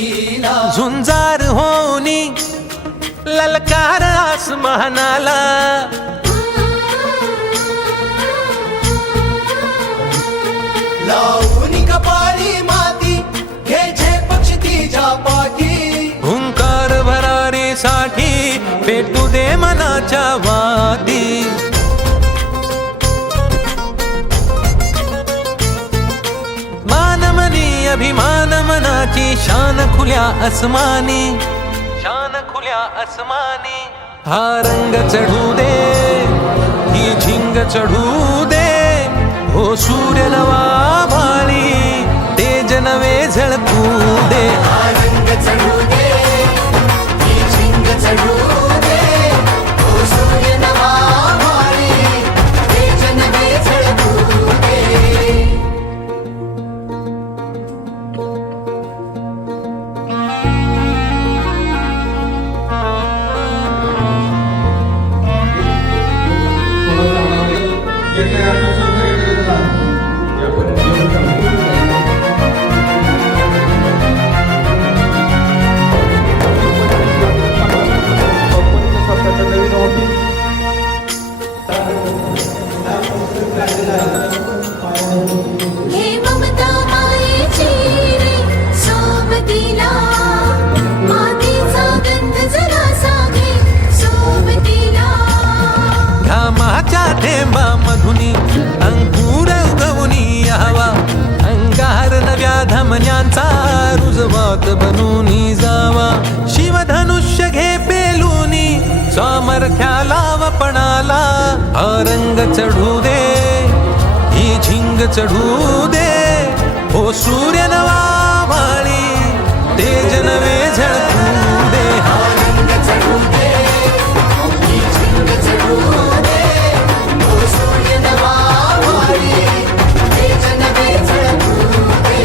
लीला झुंजार होनी ललकार आसमानाला लावून कपाळी माती घे पक्षी तिच्या पाठी हुंकार भरारीसाठी पेटू दे मनाच्या वादी मानमनी अभिमान मनाची शान खुल्या आसमानी शान खुल्या आसमानी हा रंग चढू दे ही झिंग चढू दे हो सूर्य नवा भाळी तेज नवे झळकू दे रंग चढू दे ही झिंग चढू दे ओ सूर्य नवा भाळी तेज नवे झळकू दे हे ममता मायेची रे सोबतीला मातीचा गंध जरासा घे सोबतीला घामाच्या थेंबामधुनी अंकुर उगवूनी यावा अंगार नव्या धमन्यांचा रुजवात बनूनी जावा शिवधनुष्य घे पेलूनी सामर्थ्याला वपणाला हा रंग चढू दे ही झिंग चढू दे हो सूर्य नवा भाळी तेज नवे झळकू दे रंग चढू दे ही झिंग चढू दे ओ सूर्य नवा भाळी तेज नवे झळकू दे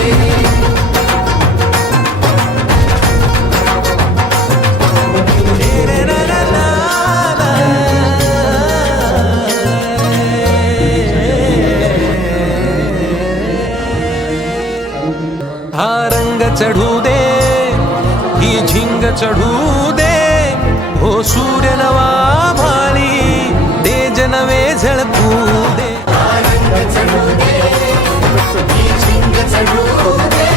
हा रंग चढू दे ही झिंग चढू दे हो सूर्य नवा भाळी तेज नवे झळकू दे रंग चढू दे ही झिंग चढू दे